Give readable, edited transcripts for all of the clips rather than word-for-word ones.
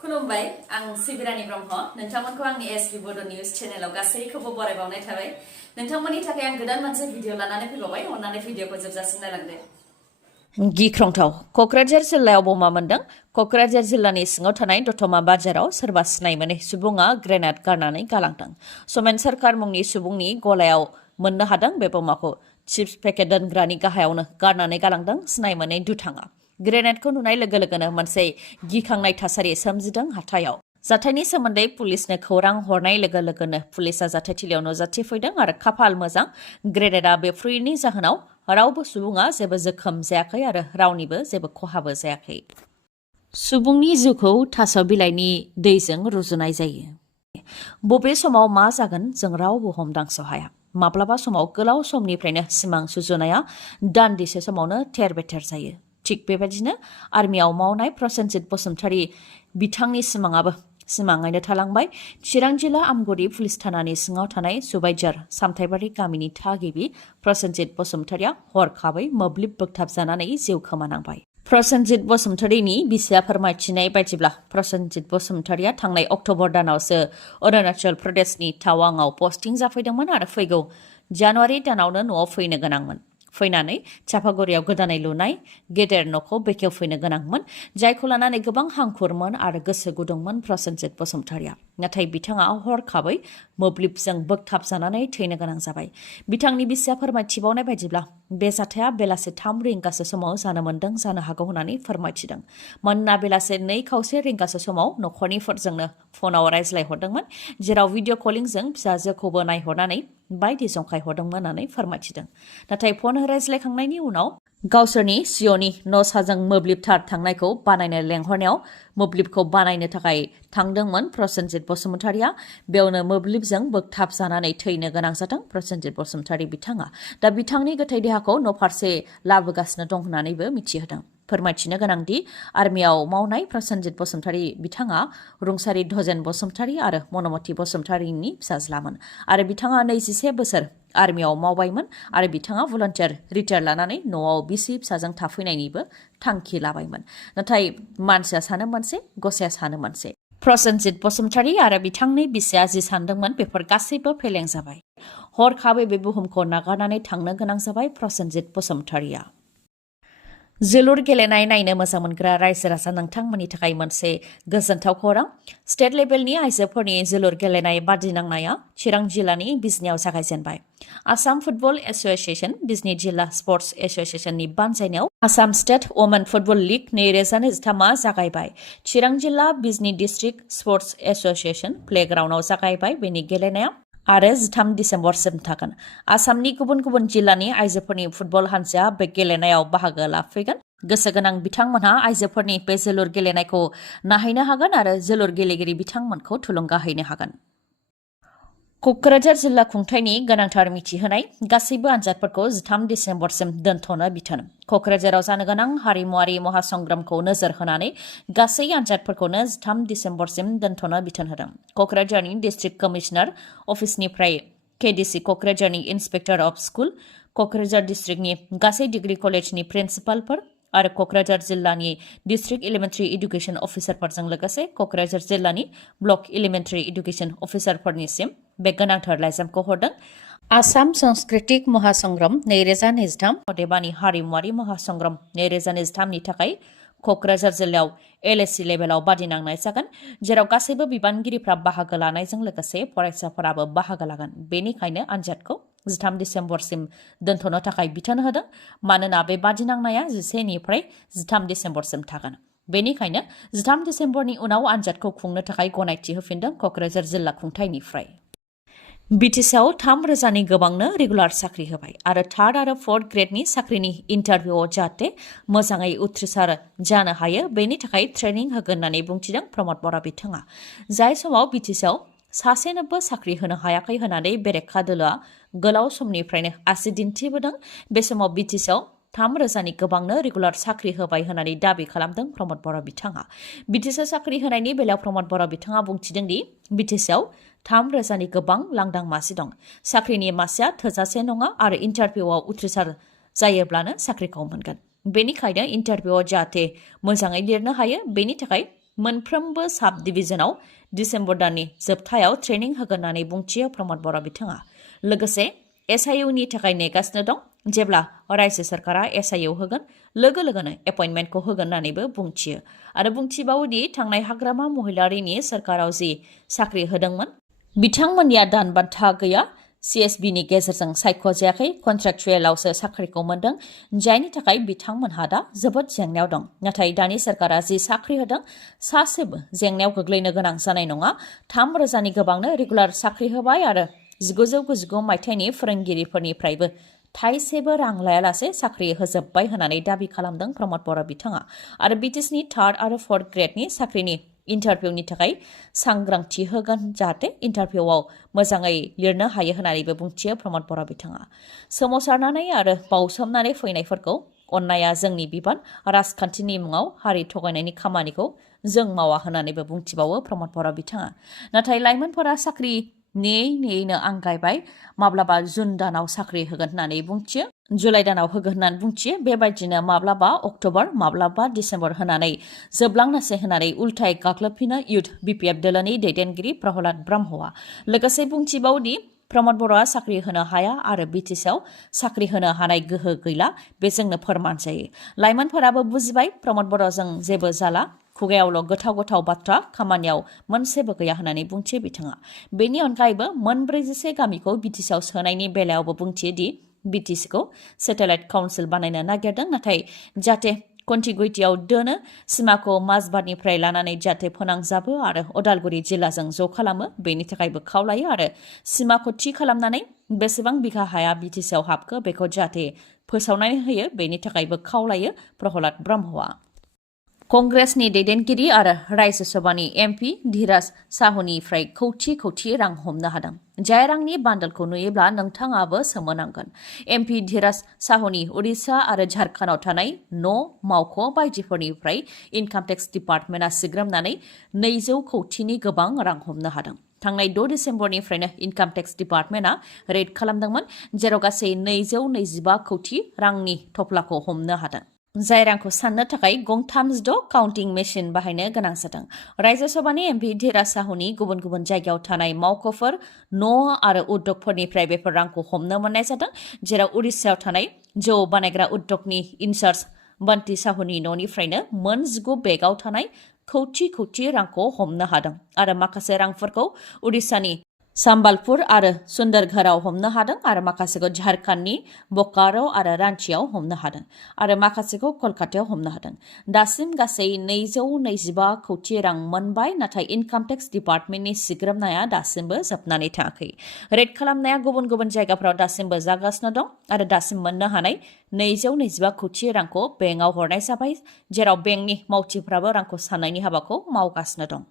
खुलुमबाय आं सिबिरानि ब्रह्म नोंथांमोनखौ आंनि एसबि बड' निउज चेनेलाव गासैखौबो बरायबावनाय थाबाय नोंथांमोननि थाखाय आं गोदान मोनसे भिडिअ लानानै फैबावबाय अन्नानै भिडिअखौ जोबजासिम नायलांदो गिख्रंथाव क'क्राझार जिल्लायाव बमा मोनदों क'क्राझार जिल्लानि सिङाव थानाय दतमा बाजाराव सोरबा सिनाय मोनै सुबुङा ग्रेनेड गारनानै गालांदों समेन सरकार मुंनि सुबुंनि गलायाव मोननो हादों बे बमाखौ चिप्स पेकेट दोनग्रानि गाहायावनो गारनानै गालांदों सिनाय मोनै दुथाङा ग्रेनेडखौ नुनाय लोगो लोगोनो मोनसे गिखांनाय थासारि सोमजिदों हाथायाव जाथायनि सोमोन्दै पुलिसनो खौरां हरनाय लोगो लोगोनो पुलिसा जाथायथिलियाव नुजाथिफैदों आरो खाफाल मोजां ग्रेनेडआ बेफ्रुयैनि जाहोनाव रावबो सुबुङा जेबो जोखोम जायाखै आरो रावनिबो जेबो खहाबो जायाखै सुबुंनि जिउखौ थास' बिलाइनि दैजों रुजुनाय जायो बबे समाव मा जागोन जों रावबो हमदांस हाया माब्लाबा समाव गोलाव समनिफ्रायनो सिमां सुजुनाया दान्दिसे समावनो थेर बेथेर जायो थिग बेबायदिनो आर्मियाव मावनाय प्रसेनजित बसुमतारी बिथांनि सिमाङाबो सिमाङैनो थालांबाय चिरां जिल्ला आमगुरि पुलिस थानानि सिङाव थानाय सुबाइजार सामथाइबारि गामिनि थागिबि प्रसेनजित बसुमतारीया हरखाबै मोब्लिब बोगथाबजानानै जिउ खोमानांबाय प्रसेनजित बसुमतारीनि बिसिया फोरमायथिनाय बायदिब्ला प्रसेनजित बसुमतारीया थांनाय अक्ट'बर दानावसो अरुणाचल प्रदेशनि टावांआव पस्टिं जाफैदोंमोन आरो फैगौ जानुवारि दानावनो न'आव फैनो गोनांमोन फैनानै चापागुरियाव गोदानै लुनाय गेदेर न'खौ बेखेवफैनो गोनांमोन जायखौ लानानै गोबां हांखुरमोन आरो गोसो गुदुंमोन प्रसेनजित बसुमतारीया नाथाय बिथाङा हरखाबै मोब्लिबजों बोगथाबजानानै थैनो गोनां जाबाय बिथांनि बिसिया फोरमायथिबावनाय बायदिब्ला बे जाथाया बेलासे 3 रिंगासो समाव जानो मोन्दों जानो हागौ होननानै फोरमायथिदों मानोना बेलासे 2:15 रिंगासो समाव न'खरनिफोरजोंनो फनाव रायज्लायहरदोंमोन जेराव भिडिअ कलिंजों फिसाजोखौबो नायहरनानै बायदि जंखायहरदोंमोन होननानै फोरमायथिदों नाथाय फन रायज्लायखांनायनि उनाव गावसोरनि सिअ'नि न' साजों मोब्लिब थार थांनायखौ बानायनो लेंहरनायाव मोब्लिबखौ बानायनो थाखाय थांदोंमोन प्रसेनजित बसुमतारीया बेयावनो मोब्लिबजों बोगथाबजानानै थैनो गोनां जादों प्रसेनजित बसुमतारी बिथाङा दा बिथांनि गोथै देहाखौ न'फारसे लाबोगासिनो दं होननानैबो मिथिहोदों फोरमायथिनो गोनांदि आर्मियाव मावनाय प्रसेनजित बसुमतारी बिथाङा रुंसारि धजेन बसुमतारी आरो मनमति बसुमतारीनि फिसाज्लामोन आरो बिथाङा 21 बोसोर आर्मियाव मावबायमोन आरो बिथाङा भलन्टियार रिटायार लानानै न'आव बिसि फिसाजों थाफैनायनिबो थांखि लाबायमोन नाथाय मानसिया सानो मोनसे गसाया सानो मोनसे प्रसेनजित बसुमतारी आरो बिथांनि बिसिया जि सानदोंमोन बेफोर गासैबो फेलें जाबाय हरखाबै बे बुहुमखौ नागारनानै थांनो गोनां जाबाय प्रसेनजित बसुमतारीया जोलुर गेलेनाय नायनो मोजां मोनग्रा रायजो राजा नोंथांमोननि थाखाय मोनसे गोजोनथाव खौरां स्टेट लेभेलनि आइजोफोरनि जोलुर गेलेनाय बादिनांनाया चिरां जिल्लानि बिजनियाव जागायजेनबाय आसाम फुटबल एसोसिएशन बिजनि जिल्ला स्पर्ट्स एसोसिएशननि बानजायनायाव Assam state women football league 2023 जागायबाय चिरां जिल्ला बिजनि डिस्ट्रिक्ट स्पर्ट्स एसोसिएशन प्लेग्राउन्डआव जागायबाय बेनि गेलेनाया आरो 13 दिसेम्बरसिम थागोन आसामनि गुबुन गुबुन जिल्लानि आइजोफोरनि फुटबल हान्जाया बे गेलेनायाव बाहागो लाफैगोन गोसो गोनां बिथांमोनहा आइजोफोरनि बे जोलुर गेलेनायखौ नायहैनो हागोन आरो जोलुर गेलेगिरि बिथांमोनखौ थुलुंगा हैनो हागोन क'क्राझार जिल्ला खुंथायनि गोनांथार मिथिहोनाय गासैबो आनजादफोरखौ 13 दिसेम्बरसिम दोनथ'नो बिथोन क'क्राझाराव जानो गोनां हारिमुआरि महासंग्रामखौ नोजोर होनानै गासै आनजादफोरखौनो 13 दिसेम्बरसिम दोनथ'नो बिथोन होदों क'क्राझारनि डिस्ट्रिक्ट कमिशनार अफिसनिफ्राय केडिसि क'क्राझारनि इन्सपेक्टर अफ स्कुल क'क्राझार डिस्ट्रिक्टनि गासै डिग्री कलेजनि प्रिन्सिपालफोर आरो क'क्राझार जिल्लानि डिस्ट्रिक्ट एलिमेन्टारि एडुकेशन अफिसारफोरजों लोगोसे क'क्राझार जिल्लानि ब्लक एलिमेन्टारि एडुकेशन अफिसारफोरनिसिम बे गोनांथार लाइजामखौ हरदों आसाम सांस्कृतिक महासंग्राम 2023 अदेबानि हारिमुआरि महासंग्राम 2023 नि थाखाय क'क्राझार जिल्लायाव एलएसि लेभेलाव बादिनांनाय जागोन जेराव गासैबो बिबानगिरिफ्रा बाहागो लानायजों लोगोसे फरायसाफोराबो बाहागो लागोन बेनिखायनो आनजादखौ 13 दिसेम्बरसिम दोनथ'नो थाखाय बिथोन होदों मानोना बे बादिनांनाया 10 निफ्राय 13 दिसेम्बरसिम थागोन बेनिखायनो 13 दिसेम्बरनि उनाव आनजादखौ खुंनो थाखाय गनायथि होफिनदों क'क्राझार जिल्ला खुंथायनिफ्राय बिटिसिआव 3,000नि गोबांनो रेगुलार साख्रि होबाय आरो 3rd आरो 4th ग्रेडनि साख्रिनि इन्टारभिउआव जाहाथे मोजाङै उथ्रिसार जानो हायो बेनि थाखाय ट्रेनिं होगोन होननानै बुंथिदों प्रमद बर' बिथाङा जाय समाव बिटिसिआव सासेनोबो साख्रि होनो हायाखै होननानै बेरेखा दोलोआ गोलाव समनिफ्रायनो आसि दिन्थिबोदों बे समाव बिटिसिआव 3,000नि गोबांनो रेगुलार साख्रि होबाय होननानै दाबि खालामदों प्रमद बर' बिथाङा बिटिसि साख्रि होनायनि बेलायाव प्रमद बर' बिथाङा बुंथिदों दि बिटिसिआव 3,000नि गोबां लांदां मासि दं साख्रिनि मासिया थोजासे नङा आरो इन्टारभिउआव उथ्रिसार जायोब्लानो साख्रिखौ मोनगोन बेनिखायनो इन्टारभिउआव जाहाथे मोजाङै लिरनो हायो बेनि थाखाय मोनफ्रोमबो साब डिभिजनाव डिसेम्बर दाननि जोबथायाव ट्रेनिं होगोन होननानै बुंथियो प्रमद बर' बिथाङा। लोगोसे SIU-नि थाखाय नेगासिनो दं। जेब्ला रायजो सरकारा SIU होगोन लोगो लोगोनो एपइन्टमेन्टखौ होगोन होननानैबो बुंथियो। आरो बुंथिबावोदि थांनाय हाग्रामा महिलारिनि सरकाराव जि साख्रि होदोंमोन बिथांमोननिया दान बान्था गैया। CSB-नि गेजेरजों सायख'जायाखै, कन्ट्रेक्चुएलावसो साख्रिखौ मोन्दों, जायनि थाखाय बिथांमोनहा दा जोबोद जेंनायाव दं। नाथाय दानि सरकारा जि साख्रि होदों सासेबो जेंनायाव गोग्लैनो गोनां जानाय नङा। 3,000नि गोबांनो रेगुलार साख्रि होबाय आरो 1999 मायथाइनि फोरोंगिरिफोरनिफ्रायबो थाइसेबो रां लायालासे साख्रि होजोब्बाय होननानै दाबि खालामदों प्रमद बर' बिथाङा। आरो BTSनि 3rd आरो 4th ग्रेडनि साख्रिनि इन्टारभिउनि थाखाय सांग्रांथि होगोन जाहाथे इन्टारभिउआव मोजाङै लिरनो हायो होननानैबो बुंथियो प्रमद बर' बिथाङा। सोमावसारनानै आरो बावसोमनानै फैनायफोरखौ अननाया जोंनि बिबान, राजखान्थिनि मुङाव हारि थगायनायनि खामानिखौ जों मावा होननानैबो बुंथिबावो प्रमद बर' बिथाङा। नाथाय लाइमोनफोरा साख्रि नेयैनो आंगायबाय। माब्लाबा जुन दानाव साख्रि होगोन होननानै बुंथियो, जुलाइ दानाव होगोन होननानै बुंथियो। बेबायदिनो माब्लाबा अक्ट'बर माब्लाबा डिसेम्बर होनानै जोबलांनोसै होननानै उल्थाय गाग्लोबफिनो इउथ BPF दोलोनि दैदेनगिरि प्रहलाद ब्रह्मआ। लोगोसे बुंथिबावदि प्रमद बर'आ साख्रि होनो हाया आरो BTSआव साख्रि होनो हानाय गोहो गैला, बे जोंनो फोरमान जायो। लाइमोनफोराबो बुजिबाय प्रमद बर'जों जेबो जाला, खुगायावल' गोथाव गोथाव बाथ्रा, खामानियाव मोनसेबो गैया होननानै बुंथियो बिथाङा। बेनि अनगायैबो 46 गामिखौ BTSआव सोनायनि बेलायावबो बुंथियो दि BTSखौ सेटेलाइट काउन्सिल बानायनो नागिरदों, नाथाय जाहाथे कन्टिगुइटियाव दोनो, सिमाखौ माजबादनिफ्राय लानानै जाहाथे फोनांजाबो आरो अदालगुरि जिल्लाजों ज' खालामो, बेनि थाखायबो खावलायो आरो सिमाखौ थि खालामनानै बेसेबां बिघा हाया BTSआव हाबखो बेखौ जाहाथे फोसावनानै होयो, बेनि थाखायबो खावलायो प्रहलाद ब्रह्मआ। कंग्रेसनि दैदेनगिरि आरो राज्य सभानि MP धीराज साहुनिफ्राय कौटि रां हमनो हादों। जाय रांनि बान्डलखौ नुयोब्ला नोंथाङाबो सोमोनांगोन। MP धीराज साहुनि उड़िसा आरो झारखन्डआव थानाय न', मावख' बायदिफोरनिफ्राय इनकाम टेक्स डिपार्टमेन्टआ सिग्रोमनानै 200 कौटिनि गोबां रां हमनो हादों। थांनाय 6 डिसेम्बरनिफ्रायनो इनकाम टेक्स डिपार्टमेन्टआ रेड खालामदोंमोन, जेराव गासै 225 कौटि रांनि थफ्लाखौ हमनो हादों। जाय रांखौ साननो थाखाय गंथाम 6 काउन्टिं मेसिन बाहायनो गोनां जादों। राज्य सभानि MP धीराज साहुनि गुबुन गुबुन जायगायाव थानाय मावख'फोर, न' आरो उद्यगफोरनिफ्राय बेफोर रांखौ हमनो मोननाय जादों, जेराव उड़िसायाव थानाय जौ बानायग्रा उद्यगनि इनचार्ज बन्टी साहुनि न'निफ्रायनो मोन 19 बेगआव थानाय कौटि रांखौ हमनो हादों आरो माखासे रांफोरखौ उड़िसानि साम्बालपुर आरो सुन्दरगढ़आव हमनो हादों आरो माखासेखौ झारखन्डनि बोकारो आरो रांचीआव हमनो हादों आरो माखासेखौ कलकातायाव हमनो हादों। दासिम गासै 225 कौटि रां मोनबाय, नाथाय इनकाम टेक्स डिपार्टमेन्टनि सिग्रोमनाया दासिमबो जोबनानै थाङाखै। रेड खालामनाया गुबुन गुबुन जायगाफोराव दासिमबो जागासिनो दं आरो दासिम मोननो हानाय 225 कौटि रांखौ बेंकआव हरनाय जाबाय, जेराव बेंकनि मावथिफ्राबो रांखौ साननायनि हाबाखौ मावगासिनो दं।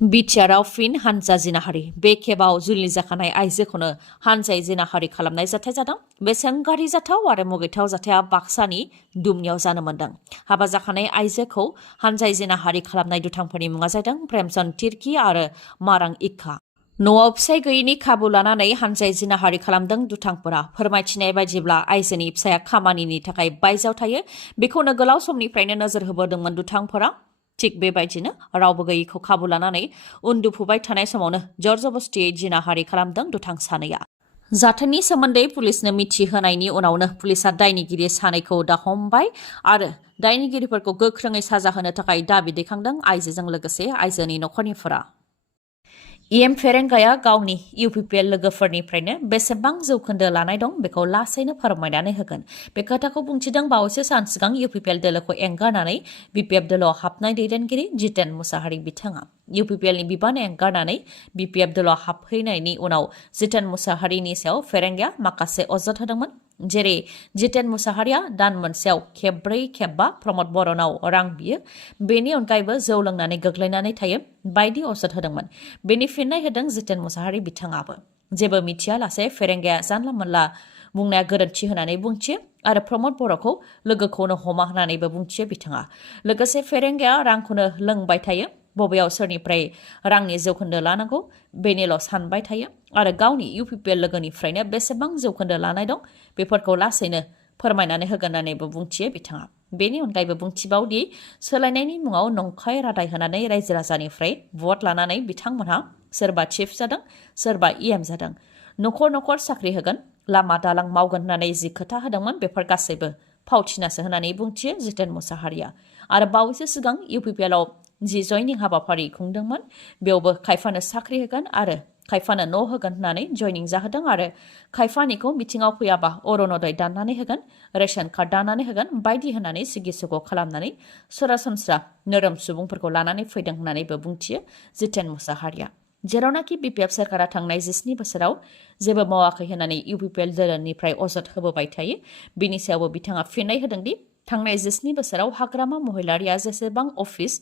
बिटिआरआव फिन हानजा जिनाहारि। बे खेबाव जुलि जाखानाय आइजोखौनो हानजायै जिनाहारि खालामनाय जाथाय जादों। बे सोंगारि जाथाव आरो मुगैथाव जाथाया बाक्सानि दुमनियाव जानो मोन्दों। हाबा जाखानाय आइजोखौ हानजायै जिनाहारि खालामनाय दुथांफोरनि मुङा जादों प्रेमचन्द तिर्की आरो मारां इक्का। न'आव फिसाय गैयिनि खाबु लानानै हानजायै जिनाहारि खालामदों दुथांफोरा। फोरमायथिनाय बायदिब्ला आइजोनि फिसाया खामानिनि थाखाय बायजोआव थायो। बेखौनो गोलाव समनिफ्रायनो नोजोर होबोदोंमोन दुथांफोरा। थिग बेबायदिनो रावबो गैयैखौ खाबु लानानै उन्दुफुबाय थानाय समावनो जरजबस्तियै जिनाहारि खालामदों दुथां सानैया। जाथायनि सोमोन्दै पुलिसनो मिथिहोनायनि उनावनो पुलिसआ दायनिगिरि सानैखौ दा हमबाय आरो दायनिगिरिफोरखौ गोख्रोङै साजा होनो थाखाय दाबि दैखांदों आइजोजों लोगोसे आइजोनि नखरनिफोरा। फेरेंगाया गावनि UPPL लोगोफोरनिफ्रायनो बेसेबां जौखोन्दो लानाय दं बेखौ लासैनो फोरमायनानै होगोन। बे खोथाखौ बुंथिदों बावैसो सान सिगां UPPL दोलोखौ एंगारनानै BPF दोलोआव हाबनाय दैदेनगिरि जितेन मुसाहारि बिथाङा। UPPLनि बिबान एंगारनानै BPF दोलोआव हाबफैनायनि उनाव जितेन मुसाहारिनि सायाव फेरेंगाया माखासे अजद होदोंमोन, जेरै जितेन मुसाहारिया दान मोनसेयाव खेबब्रै खेबबा प्रमद बर'नाव रां बियो, बेनि अनगायैबो जौ लोंनानै गोग्लैनानै थायो बायदि अजद होदोंमोन। बेनि फिननाय होदों जितेन मुसाहारि बिथाङाबो। जेबो मिथिया लासे फेरेंगाया जानला मोनला बुंनाया गोरोन्थि होननानै बुंथियो आरो प्रमद बर'खौ लोगोखौनो हमा होननानैबो बुंथियो बिथाङा। लोगोसे फेरेंगाया रांखौनो लोंबाय थायो, बबेयाव सोरनिफ्राय रांनि जौखोन्दो लानांगौ बेनिल' सानबाय थायो आरो गावनि UPPL लोगोनिफ्रायनो बेसेबां जौखोन्दो लानाय दं बेफोरखौ लासैनो फोरमायनानै होगोन होननानैबो बुंथियो बिथाङा। बेनि अनगायैबो बुंथिबावदि सोलायनायनि मुङाव नंखाय रादाय होनानै रायजो राजानिफ्राय भट लानानै बिथांमोनहा सोरबा चिफ जादों सोरबा इएम जादों नखर नखर साख्रि होगोन लामा दालां मावगोन होननानै जि खोथा होदोंमोन बेफोर गासैबो फावथिनासो होननानै बुंथियो जितेन मुसाहारिया आरो बावैसो सिगां इउपिपिएलआव जि जयनिं हाबाफारि खुंदोंमोन बेयावबो खायफानो साख्रि होगोन आरो खायफानो न' होगोन होननानै जयनिं जाहोदों आरो खायफानिखौ मिथिङाव फैयाबा अरुणोदय दाननानै होगोन रेशन कार्ड दानानै होगोन बायदि होननानै सिगिसग' खालामनानै सरासनस्रा नोरोम सुबुंफोरखौ लानानै फैदों होननानैबो बुंथियो जितेन मुसाहारिया जेरावनाखि बिपिएफ सरकारा थांनाय 17 बोसोराव जेबो मावाखै होननानै इउपिपिएल दोलोनिफ्राय अजद होबोबाय थायो बिनि सायावबो बिथाङा फिननाय होदोंदि थांनाय 17 बोसोराव हाग्रामा महिलारिया जेसेबां अफिस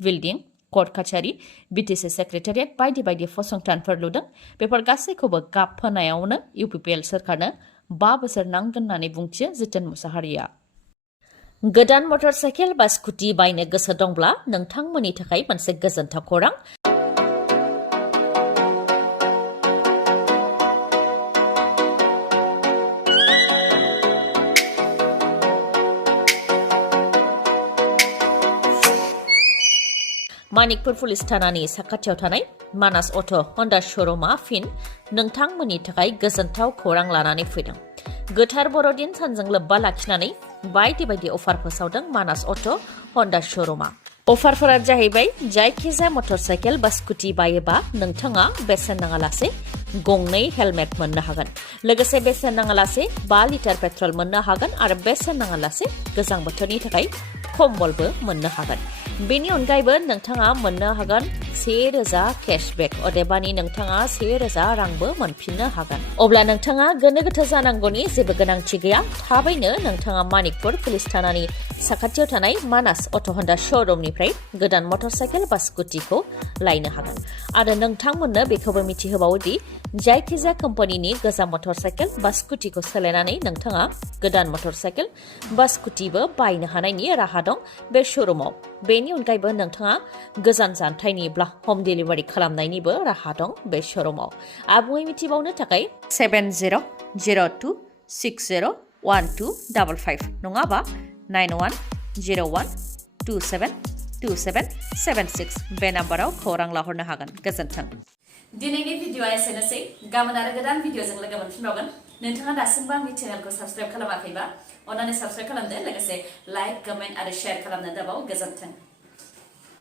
बिल्डिं कर्ट काछारी बिटिसि सेक्रेटारियेट बायदि बायदि फसंथानफोर लुदों बेफोर गासैखौबो गाब होनायावनो इउपिपिएल सरकारनो 5 बोसोर नांगोन होननानै बुंथियो जितेन मुसाहारिया गोदान मटर साइकेल बा स्कुटि बायनो गोसो दंब्ला नोंथांमोननि थाखाय मोनसे गोजोनथाव खौरां मानिकपुर पुलिस थानानि साखाथियाव थानाय मानास अट' हन्डा श'रुमा फिन नोंथांमोननि थाखाय गोजोनथाव खौरां लानानै फैदों गोथार बर'दिन सानजों लोब्बा लाखिनानै बायदि बायदि अफार फोसावदों मानास अट' हन्डा श'रुमा अफारफोरा जाहैबाय जायखिजाया मटर साइकेल बा स्कुटि बायोबा नोंथाङा बेसेन नाङालासे गंनै हेलमेट मोननो हागोन लोगोसे बेसेन नाङालासे 5 लिटार पेट्रल मोननो हागोन आरो बेसेन नाङालासे गोजां बोथोरनि थाखाय कम्बलबो मोननो हागोन बेनि अनगायैबो नोंथाङा मोननो हागोन 1000 केशबेक अदेबानि नोंथाङा 1000 रांबो मोनफिननो हागोन अब्ला नोंथाङा गोनो गोथो जानांगौनि जेबो गोनांथि गैया थाबैनो नोंथाङा मानिकपुर पुलिस थानानि साखाथियाव थानाय मानास अट' हन्डा श'रुमनिफ्राय गोदान मटर साइकेल बा स्कुटिखौ लायनो हागोन आरो नोंथांमोननो बेखौबो मिथिहोबावोदि जायखिजाया कम्पानिनि गोजाम मटर साइकेल बा स्कुटिखौ सोलायनानै नोंथाङा गोदान मटर साइकेल बा स्कुटिबो बायनो हानायनि राहा दं बे श'रुमाव बेनि अनगायैबो नोंथाङा गोजान जानथायनिब्ला हम डिलिभारि खालामनायनिबो राहा दं बे श'रुमाव आबुङै मिथिबावनो थाखाय 7002601255 नङाबा 9101272776 बे नाम्बाराव खौरां लाहरनो हागोन गोजोन्थों दिनैनि भिडिअआ एसेनोसै गाबोन आरो गोदान भिडिअजों लोगो मोनफिनबावगोन नोंथाङा दासिमबो आंनि चेनेलखौ साबस्क्राइब खालामाखैबा अन्नानै साबस्क्राइब खालामदो लोगोसे लाइक कमेन्ट आरो शेयार खालामनो दाबाव गोजोन्थों